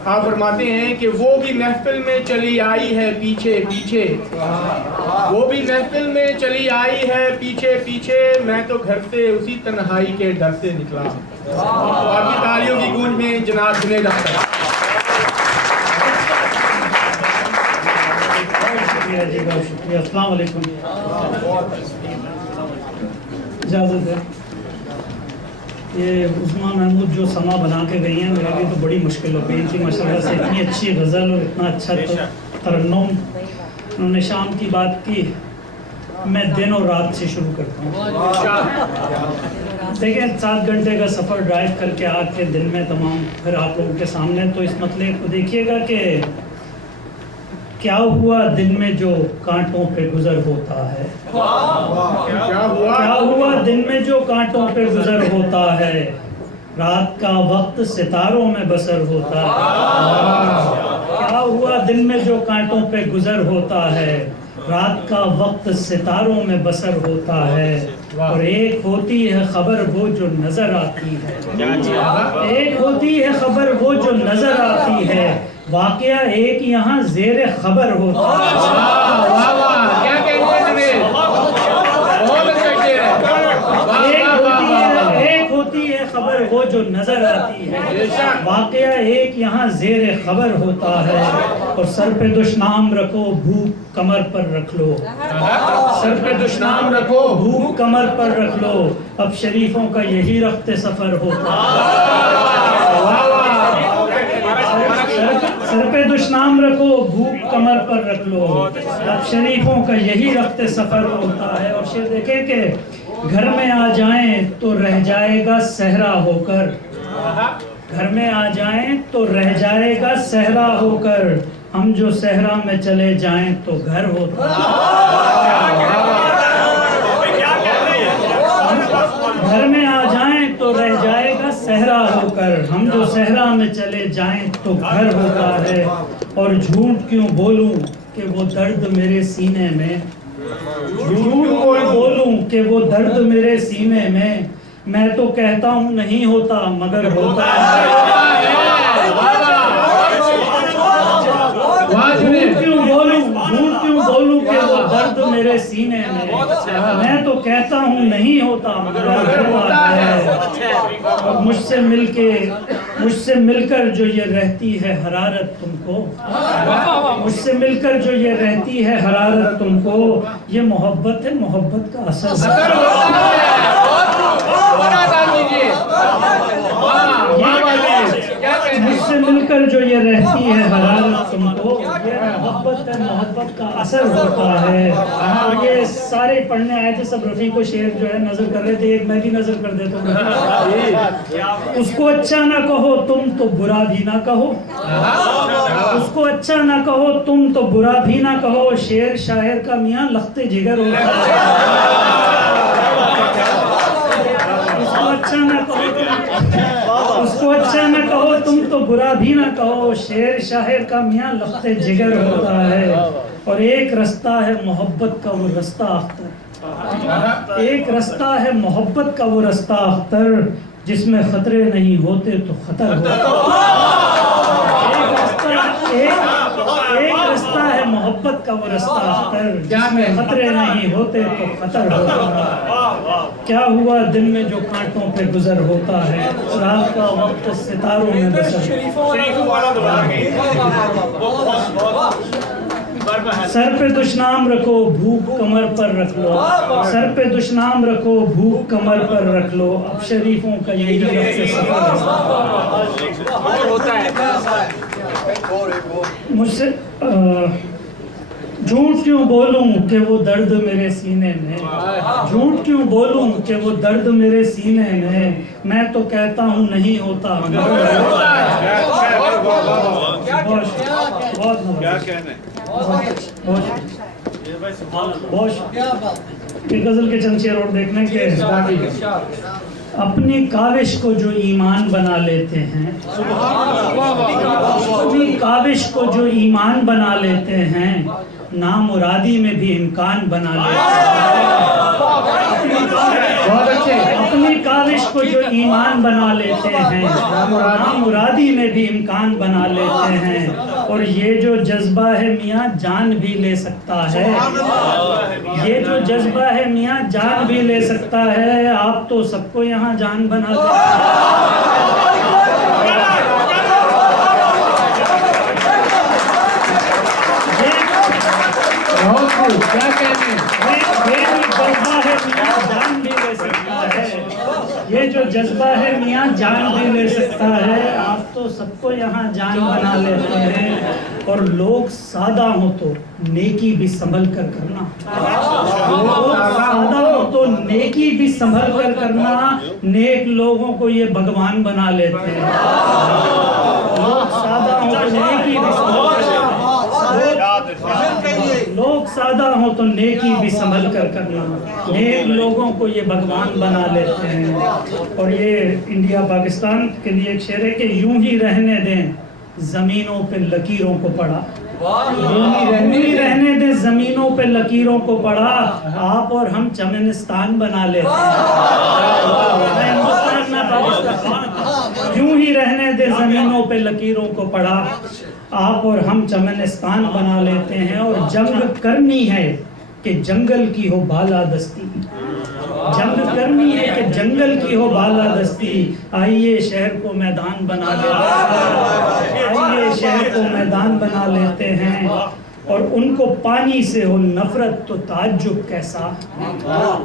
आप फरमाते हैं कि वो भी महफिल में चली आई है पीछे पीछे, वो भी महफिल में चली आई है पीछे पीछे, मैं तो घर से उसी तन्हाई के डर से निकला। तो आपकी तालियों की गूंज में जनाब जुनैद अख्तर। जी बहुत शुक्रिया। अस्सलाम वालेकुम। इजाज़त है। ये उस्मा महमूद जो समा बना के गई हैं, मेरे लिए तो बड़ी मुश्किल हो गई। इनकी माशाल्लाह से इतनी अच्छी गज़ल और इतना अच्छा तरन्नुम, उन्होंने शाम की बात की, मैं दिन और रात से शुरू करता हूँ। देखें 7 घंटे का सफ़र ड्राइव करके आके दिन में तमाम फिर आप लोगों के सामने, तो इस मसले को देखिएगा कि क्या हुआ दिन में जो कांटों पे गुजर होता है, क्या हुआ दिन में जो कांटों पे गुजर होता है, रात का वक्त सितारों में बसर होता है। क्या हुआ दिन में जो कांटों पे गुजर होता है, रात का वक्त सितारों में बसर होता है। और एक होती है खबर वो जो नजर आती है, एक होती है खबर वो जो नजर आती है, वाकया एक यहाँ ज़ेरे खबर होता है। एक होती है खबर वो जो नजर आती है, वाकया एक यहाँ ज़ेरे खबर होता है। और सर पे दुश्मन रखो भूख कमर पर रख लो, सर पे दुश्मन रखो भूख कमर पर रख लो, अब शरीफों का यही रफ्ते सफर होता है। सर पे दुश्मन रखो भूख कमर पर रख लो, अब शरीफों का यही रफ्ते सफर होता है। और शेर देखे कि घर में आ जाएं तो रह जाएगा सहरा होकर, घर में आ जाएं तो रह जाएगा सहरा होकर, हम जो सहरा में चले जाएं तो घर होता है। घर में आ जाएं तो रह जाएगा सहरा होकर, हम जो सहरा में चले जाएं तो घर होता है। और झूठ क्यों बोलूं कि वो दर्द मेरे सीने में, झूठ क्यों बोलूं कि वो दर्द मेरे सीने में, मैं तो कहता हूं नहीं होता मगर होता है। झूठ क्यों बोलूं कि वो दर्द मेरे सीने में, मैं तो कहता हूँ नहीं होता मगर होता है। और मुझसे मिलकर जो ये रहती है हरारत तुमको, मुझसे मिलकर जो ये रहती है हरारत तुमको, ये मोहब्बत है, मोहब्बत का असर। मुझसे मिलकर जो ये रहती है हरारत तुमको, ये मोहब्बत है, मोहब्बत का असर होता है। और ये सारे पढ़ने आए थे सब, रफ़ी को शेर जो है नजर कर रहे थे, एक मैं भी नजर कर देता हूँ। उसको अच्छा ना कहो तुम तो बुरा भी ना कहो, उसको अच्छा ना कहो तुम तो बुरा भी ना कहो, शेर शायर का मियाँ लख्ते जिगर होता है। उसको अच्छा ना कहो तुम तो बुरा भी ना कहो, शेर शायर का मियाँ लख्ते जिगर होता है। और एक रास्ता है मोहब्बत का वो रास्ता अख्तर, एक रास्ता है मोहब्बत का वो रास्ता अख्तर, जिसमें खतरे नहीं होते तो खतर होता। एक रास्ता है मोहब्बत का वो रास्ता अख्तर, जिसमें खतरे नहीं होते तो खतर होता। क्या हुआ दिन में जो कांटों पे गुजर होता है, रात का वक्त सितारों में बसर। सर पे दुश्मन रखो भूख कमर पर रख लो, सर पे दुश्मन रखो भूख कमर पर रख लो, अब शरीफों का यही रफ्ते सफर होता है। मुझसे झूठ क्यों बोलूं कि वो दर्द मेरे सीने में, झूठ क्यों बोलूं कि वो दर्द मेरे सीने में, मैं तो कहता हूँ नहीं होता मगर गजल के चंद शेर और देखने के। अपनी काविश को जो ईमान बना लेते हैं, अपनी काविश को जो ईमान बना लेते हैं, नामुरादी में भी इम्कान बना लेते हैं। अपनी काविश को जो ईमान बना लेते हैं, नामुरादी में भी इम्कान बना लेते हैं। और ये जो जज्बा है मियाँ जान भी ले सकता है, ये जो जज्बा है मियाँ जान भी ले सकता है। आप तो सबको यहाँ जान बना देते क्या कहते हैं? जान भी ले सकता है, ये जो जज्बा है मियाँ जान भी ले सकता है। आप तो सबको यहाँ जान बना लेते हैं। और लोग सादा हो तो नेकी भी संभल कर करना, लोग सादा हो तो नेकी भी संभल कर करना। नेक लोगों को ये भगवान बना लेते हैं। लोग सादा हो तो नेकी भी संभल कर, लोग सादा हो तो नेकी भी संभल कर करना। नेक लोगों को ये भगवान बना लेते हैं। और ये इंडिया पाकिस्तान के लिए एक शेर है कि यूं ही रहने दें जमीनों पे लकीरों को पड़ा, यूं ही रहने दें जमीनों पे लकीरों को पड़ा। आप और हम चमनिस्तान बना लेते हैं, हिंदुस्तान में पाकिस्तान। यूं ही रहने दें जमीनों पे लकीरों को पड़ा, आप और हम चमनिस्तान बना लेते हैं। और जंग करनी है कि जंगल की हो बालादस्ती, जंग करनी है कि जंगल की हो बालादस्ती। आइए शहर को मैदान बना लेते हैं, आइए शहर को मैदान बना लेते हैं। और उनको पानी से हो नफरत तो ताज्जुब कैसा,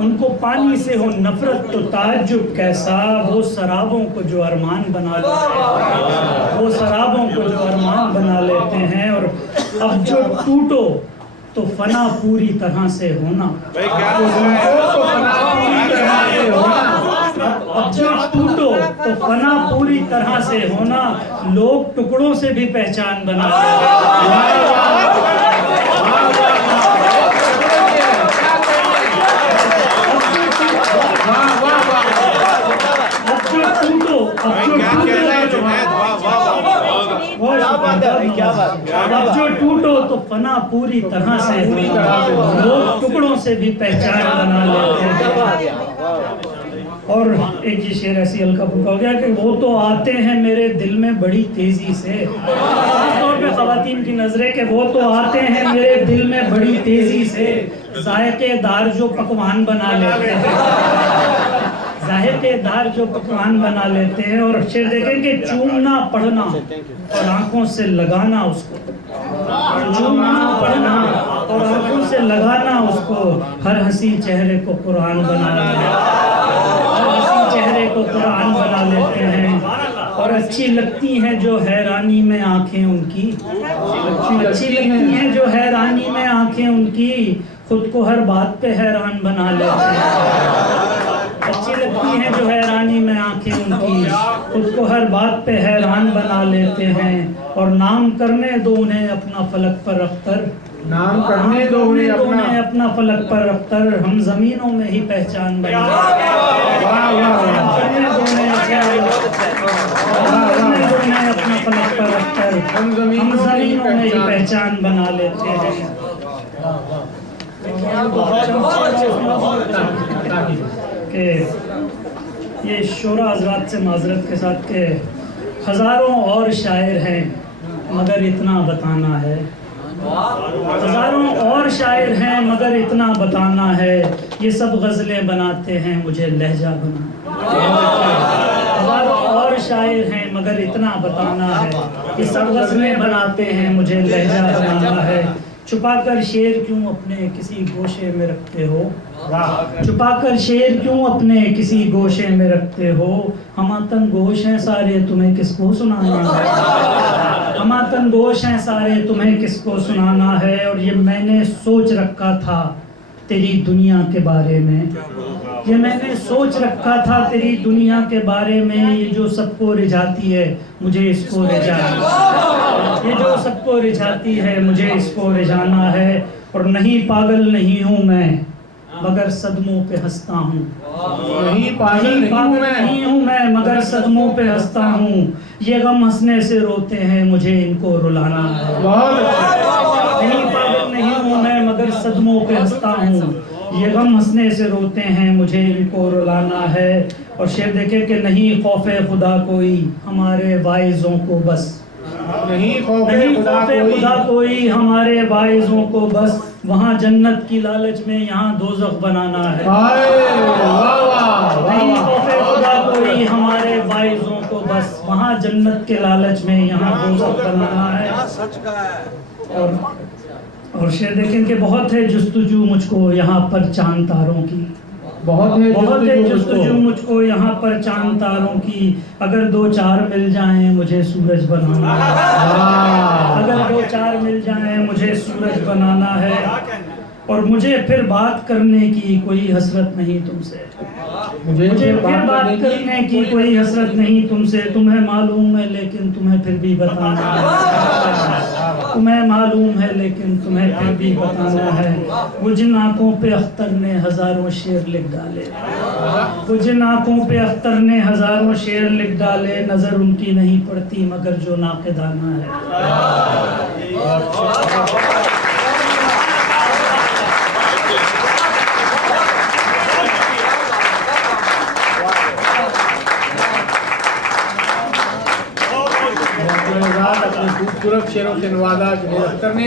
उनको पानी से हो नफरत तो ताज्जुब कैसा। वो शराबों को जो अरमान बना लेते हैं, वो शराबों को जो अरमान बना लेते हैं। और अब जो टूटो तो फना पूरी तरह से होना, अब जो टूटो तो फना पूरी तरह से होना। लोग टुकड़ों से भी पहचान बना लेते हैं। अब जो टूटो तो फना पूरी तरह से, लोग टुकड़ों से भी पहचान बना लेते हैं। और एक ये शेर ऐसी हल्का फुल्का हो गया कि वो तो आते हैं मेरे दिल में बड़ी तेजी से, खासतौर पे खवातीन की नजरें कि वो तो आते हैं मेरे दिल में बड़ी तेजी से। जायकेदार जो पकवान बना लेते हैं, जायकेदार जो पकवान बना लेते हैं। और शेर देखें कि चूमना पढ़ना और आंखों से लगाना उसको, चूमना पढ़ना और आंखों से लगाना उसको। हर हंसी चेहरे को कुरान बना लेते हैं, हर हंसी चेहरे को कुरान बना लेते हैं। और अच्छी लगती हैं जो हैरानी में आंखें उनकी, अच्छी लगती हैं जो हैरानी में आंखें उनकी। खुद को हर बात पे हैरान बना लेते हैं, अच्छी लगती हैं जो हैरानी में आंखें उनकी। खुद को हर बात पे हैरान बना लेते हैं। और नाम करने दो उन्हें अपना फलक पर अख्तर, नाम करने दो उन्हें अपना फलक पर अख्तर। हम जमीनों में ही पहचान बना लेते हैं, अपना फलक पर अख्तर। हम जमीनों में ही पहचान बना लेते हैं। कि ये शोरा हजरात से माजरत के साथ के हज़ारों और शायर हैं मगर इतना बताना है, हज़ारों और शायर हैं मगर इतना बताना है। ये सब गज़लें बनाते हैं मुझे लहजा बना, हज़ारों और शायर हैं मगर इतना बताना है। ये सब गज़लें बनाते हैं मुझे लहजा बनाना है। छुपाकर शेर क्यों अपने किसी गोशे में रखते हो, छुपाकर शेर क्यों अपने किसी गोशे में रखते हो। हमातन गोश हैं सारे तुम्हें किसको सुनाना है, हमातन गोश हैं सारे तुम्हें किसको सुनाना है। और ये मैंने सोच रखा था तेरी दुनिया के बारे में, ये मैंने सोच रखा था तेरी दुनिया के बारे में। ये जो सबको रिझाती है मुझे इसको रिझाना, ये जो सबको रिझाती है मुझे इसको रिझाना है। और नहीं पागल नहीं हूँ मैं मगर सदमों पे हंसता हूँ, नहीं पागल नहीं हूँ मैं मगर सदमों पे हंसता हूँ। ये गम हंसने से रोते हैं मुझे इनको रुलाना है। नहीं पागल नहीं हूँ मैं मगर सदमों पे हंसता हूँ। ये गम हंसने से रोते हैं, मुझे इनको रुलाना है। और शेर देखे कि नहीं खौफे खुदा कोई हमारे वाइजों को बस, नहीं नहीं खौफे खुदा कोई हमारे वाइजों को बस, वहाँ जन्नत की लालच में यहाँ दोज़ख बनाना है। हाय, वाह वाह नहीं वाह खौफे खुदा कोई हमारे वाइजों को बस, वहाँ जन्नत के लालच में यहाँ दोज़ख बनाना है। सच का है। और शेर देखें कि बहुत है जुस्तजू मुझको यहाँ पर चांद तारों की, बहुत है जुस्तजू मुझको यहाँ पर चांद तारों की, अगर दो चार मिल जाएं मुझे सूरज बनाना है। अगर दो चार मिल जाएं मुझे सूरज बनाना है। और मुझे फिर बात करने की कोई हसरत नहीं तुमसे, मुझे फिर बात करने की कोई हसरत नहीं तुमसे, तुम्हें मालूम है लेकिन तुम्हें फिर भी बताना है। तुम्हें मालूम है लेकिन तुम्हें फिर भी बताना है। वो जिन आंखों पे अख्तर ने हजारों शेर लिख डाले, वो जिन आंखों पे अख्तर ने हजारों शेर लिख डाले, नजर उनकी नहीं पड़ती मगर जो नाक़िदाना है। अपने खूबसूरत शेरों से नवाजा जुनैद अख्तर ने।